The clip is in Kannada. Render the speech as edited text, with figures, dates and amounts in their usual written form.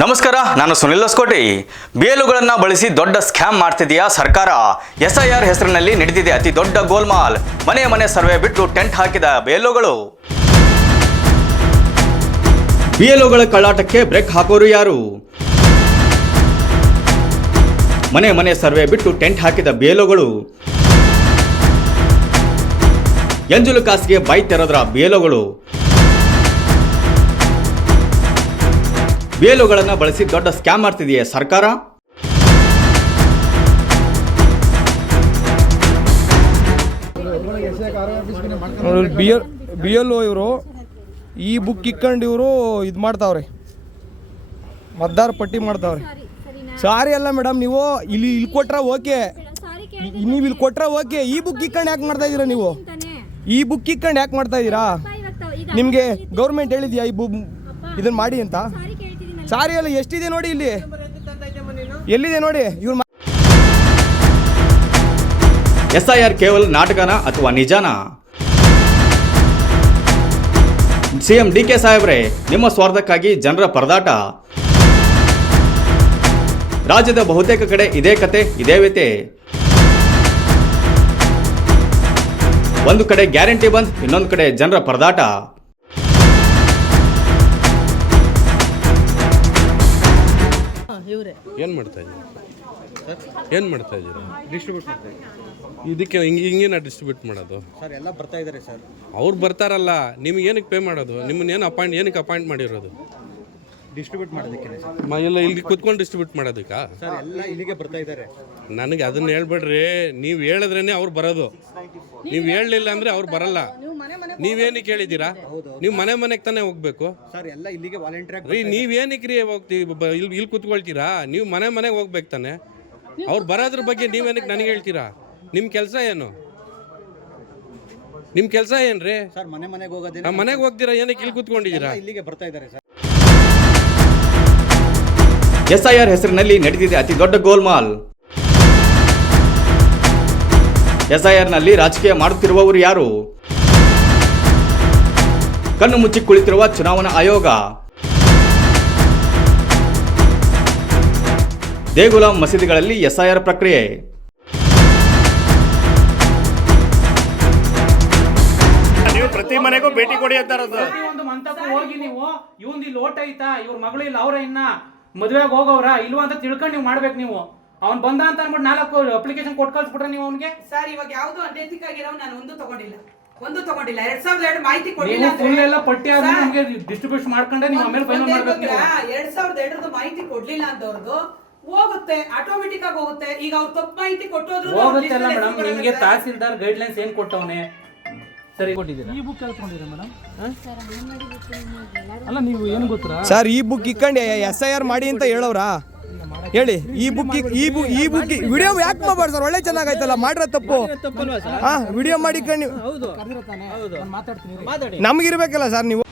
ನಮಸ್ಕಾರ, ನಾನು ಸುನಿಲ್ ಹೊಸಕೋಟೆ. ಬೇಲುಗಳನ್ನು ಬಳಸಿ ದೊಡ್ಡ ಸ್ಕ್ಯಾಮ್ ಮಾಡ್ತಿದೆಯಾ ಸರ್ಕಾರ? SIR ಹೆಸರಿನಲ್ಲಿ ನಡೆದಿದೆ ಅತಿ ದೊಡ್ಡ ಗೋಲ್ಮಾಲ್. ಮನೆ ಮನೆ ಸರ್ವೆ ಬಿಟ್ಟು ಟೆಂಟ್ ಹಾಕಿದ ಬೇಲುಗಳು. ಬೇಲುಗಳ ಕಳ್ಳಾಟಕ್ಕೆ ಬ್ರೇಕ್ ಹಾಕೋರು ಯಾರು? ಮನೆ ಮನೆ ಸರ್ವೆ ಬಿಟ್ಟು ಟೆಂಟ್ ಹಾಕಿದ ಬೇಲುಗಳು. ಎಂಜಲು ಕಾಸಿಗೆ ಬೈ ತೆರೆದ್ರ ಬೇಲುಗಳು. ಬೇಲುಗಳನ್ನು ಬಳಸಿ ದೊಡ್ಡ ಸ್ಕ್ಯಾಮ್ ಮಾಡ್ತಿದೆಯೇ ಸರ್ಕಾರ? ಬಿ ಎಲ್ ಒ ಇವರು ಈ ಬುಕ್ ಇಕ್ಕೊಂಡು ಇವರು ಇದು ಮಾಡ್ತಾವ್ರೆ, ಮತದಾರ ಪಟ್ಟಿ ಮಾಡ್ತಾವ್ರೆ. ಸಾರಿ ಅಲ್ಲ ಮೇಡಮ್, ನೀವು ಇಲ್ಲಿ ಕೊಟ್ರೆ ಓಕೆ, ನೀವು ಇಲ್ಲಿ ಕೊಟ್ರೆ ಓಕೆ. ಈ ಬುಕ್ ಇಕ್ಕೊಂಡು ಯಾಕೆ ಮಾಡ್ತಾ ಇದ್ದೀರಾ ನೀವು? ಈ ಬುಕ್ ಇಕ್ಕೊಂಡು ಯಾಕೆ ಮಾಡ್ತಾ ಇದ್ದೀರಾ? ನಿಮಗೆ ಗೌರ್ಮೆಂಟ್ ಹೇಳಿದ್ಯಾ ಈ ಇದನ್ನ ಮಾಡಿ ಅಂತ? ಸಾರಿ ಅಲ್ಲ, ಎಷ್ಟಿದೆ ನೋಡಿ, ಇಲ್ಲಿ ಎಲ್ಲಿದೆ ನೋಡಿ. ಇವ್ರು SIR ಕೇವಲ ನಾಟಕನ ಅಥವಾ ನಿಜಾನ? CM DK ಸಾಹೇಬ್ರೆ, ನಿಮ್ಮ ಸ್ವಾರ್ಥಕ್ಕಾಗಿ ಜನರ ಪರದಾಟ. ರಾಜ್ಯದ ಬಹುತೇಕ ಕಡೆ ಇದೇ ಕತೆ, ಇದೇ ವ್ಯತೆ. ಒಂದು ಕಡೆ ಗ್ಯಾರಂಟಿ ಬಂದ್, ಇನ್ನೊಂದು ಕಡೆ ಜನರ ಪರದಾಟ. ಏನು ಮಾಡ್ತಾ ಇದ್ದೀರಾ? ಏನು ಮಾಡ್ತಾ ಇದ್ದೀರಾ? ಡಿಸ್ಟ್ರಿಬ್ಯೂಟ್ ಮಾಡ್ತಾ ಇದ್ದೀರಾ? ಇದಕ್ಕೆ ಹಿಂಗೇನ ಡಿಸ್ಟ್ರಿಬ್ಯೂಟ್ ಮಾಡೋದು? ಸರ್ ಎಲ್ಲ ಬರ್ತಾ ಇದ್ದಾರೆ ಸರ್. ಅವ್ರು ಬರ್ತಾರಲ್ಲ, ನಿಮ್ಗೆ ಏನಕ್ಕೆ ಪೇ ಮಾಡೋದು? ನಿಮ್ಮನ್ನೇನು ಏನಕ್ಕೆ ಅಪಾಯಿಂಟ್ ಮಾಡಿರೋದು? ಡಿಸ್ಟ್ರಿಬ್ಯೂಟ್ ಮಾಡೋದಕ್ಕೆ ಸರ್. ಎಲ್ಲ ಇಲ್ಲಿ ಕುತ್ಕೊಂಡು ಡಿಸ್ಟ್ರಿಬ್ಯೂಟ್ ಮಾಡೋದಕ್ಕ? ಸರ್ ಎಲ್ಲ ಇಲ್ಲಿಗೆ ಬರ್ತಾ ಇದ್ದಾರೆ. ನನಗೆ ಅದನ್ನ ಹೇಳ್ಬೇಡ್ರಿ. ನೀವು ಹೇಳಿದ್ರೇನೆ ಅವ್ರು ಬರೋದು. ನೀವು ಹೇಳಲಿಲ್ಲ ಅಂದರೆ ಅವ್ರು ಬರಲ್ಲ. ನೀವೇನಕ್ಕೆ ಹೇಳಿದ್ದೀರಾ? ನೀವು ಮನೆ ಮನೆಗೆ ತಾನೇ ಹೋಗ್ಬೇಕು ಸರ್. ಎಲ್ಲ ಇಲ್ಲಿಗೆ ವಾಲಂಟಿಯರ್ ರೀ. ನೀವೇನಕ್ಕೆ ರೀ ಹೋಗ್ತೀವಿ? ಇಲ್ಲಿ ಕುತ್ಕೊಳ್ತೀರಾ? ನೀವು ಮನೆಗೆ ಹೋಗ್ಬೇಕು ತಾನೆ. ಅವ್ರು ಬರೋದ್ರ ಬಗ್ಗೆ ನೀವೇನಕ್ಕೆ ನನಗೆ ಹೇಳ್ತೀರಾ? ನಿಮ್ಮ ಕೆಲಸ ಏನು? ನಿಮ್ಮ ಕೆಲಸ ಏನ್ರಿ? ಸರ್ ಮನೆಗೆ ಹೋಗೋದಿಲ್ಲ. ಮನೆಗೆ ಹೋಗ್ತೀರಾ? ಏನಕ್ಕೆ ಇಲ್ಲಿ ಕುತ್ಕೊಂಡಿದ್ದೀರಾ? ಇಲ್ಲಿಗೆ ಬರ್ತಾ ಇದ್ದಾರೆ ಸರ್. SIR ಹೆಸರಿನಲ್ಲಿ ನಡೆದಿದೆ ಅತಿ ದೊಡ್ಡ ಗೋಲ್ಮಾಲ್. SIR ನಲ್ಲಿ ರಾಜಕೀಯ ಮಾಡುತ್ತಿರುವವರು ಯಾರು? ಕಣ್ಣು ಮುಚ್ಚಿ ಕುಳಿತಿರುವ ಚುನಾವಣಾ ಆಯೋಗ. ದೇಗುಲ ಮಸೀದಿಗಳಲ್ಲಿ SIR ಪ್ರಕ್ರಿಯೆ. ನೀವು ಪ್ರತಿ ಮನೆಗೂ ಭೇಟಿ ಕೊಡಿ ಅಂತ ಒಂದು ಮಂತಕ್ಕೂ ಹೋಗಿ ನೀವು ಇವಂದು ಇಲ್ಲಿ ಓಟ್ ಐತಾ, ಇವ್ರ ಮಗಳು ಇಲ್ಲ, ಅವ್ರ ಇನ್ನ ಮದುವೆಗೆ ಹೋಗವ್ರ ಇಲ್ವಾ ಅಂತ ತಿಳ್ಕೊಂಡು ನೀವು ಮಾಡ್ಬೇಕು. ನೀವು ಅವ್ನ್ ಬಂದ ಅಂತ ಅನ್ಬಿಟ್ಟು 4 ಅಪ್ಲಿಕೇಶನ್ ಕೊಟ್ಟು ಕಳ್ಸ್ಬಿಟ್ರೆ ನೀವು ಅವ್ನಿಗೆ. ಸರ್ ಇವಾಗ ಯಾವ್ದು ಅನೈತಿಕ ಆಗಿರೋ ನಾನು ಒಂದು ತಗೊಂಡಿಲ್ಲ. 2002 ಮಾಹಿತಿ ಕೊಟ್ಟಿಲ್ಲ. ಫುಲ್ ಎಲ್ಲ ಪಟ್ಟಿ ಆದ್ರೆ ನಮಗೆ ಡಿಸ್ಟ್ರಿಬ್ಯೂಟ್ ಮಾಡ್ಕೊಂಡೆ ನೀವು ಆಮೇಲೆ ಫೈನಲ್ ಮಾಡ್ಬೇಕು. 2002 ಮಾಹಿತಿ ಕೊಡ್ಲಿಲ್ಲ ಅಂತವ್ರದ್ದು ಹೋಗುತ್ತೆ, ಆಟೋಮೆಟಿಕ್ ಆಗಿ ಹೋಗುತ್ತೆ. ಈಗ ಅವ್ರು ತಪ್ಪು ಮಾಹಿತಿ ಕೊಟ್ಟೋದ್ರು ಹೋಗುತ್ತೆ ಅಲ್ಲ ಮೇಡಮ್. ನಿಮ್ಗೆ ತಹಸೀಲ್ದಾರ್ ಗೈಡ್ಲೈನ್ಸ್ ಏನ್ ಕೊಟ್ಟವನೆ ಸರಿ ಕೊಟ್ಟಿದ್ದೀರಾ? ಈ ಬುಕ್ ಕೇಳ್ಕೊಂಡಿರ ಮೇಡಮ್? ಅಲ್ಲ ನೀವು ಏನು ಗೊತ್ತಾ ಸರ್, ಈ ಬುಕ್ ಇಕ್ಕೊಂಡು SIR ಮಾಡಿ ಅಂತ ಹೇಳೋರಾ? ಹೇಳಿ. ಈ ಬುಕ್ ವಿಡಿಯೋ ಯಾಕೆ ಮಾಡ್ಬಾರ್ದು ಸರ್? ಒಳ್ಳೆ ಚೆನ್ನಾಗೈತಲ್ಲ, ಮಾಡಿರೋ ತಪ್ಪು. ವಿಡಿಯೋ ಮಾಡಿ ನಮಗಿರ್ಬೇಕಲ್ಲ ಸರ್ ನೀವು.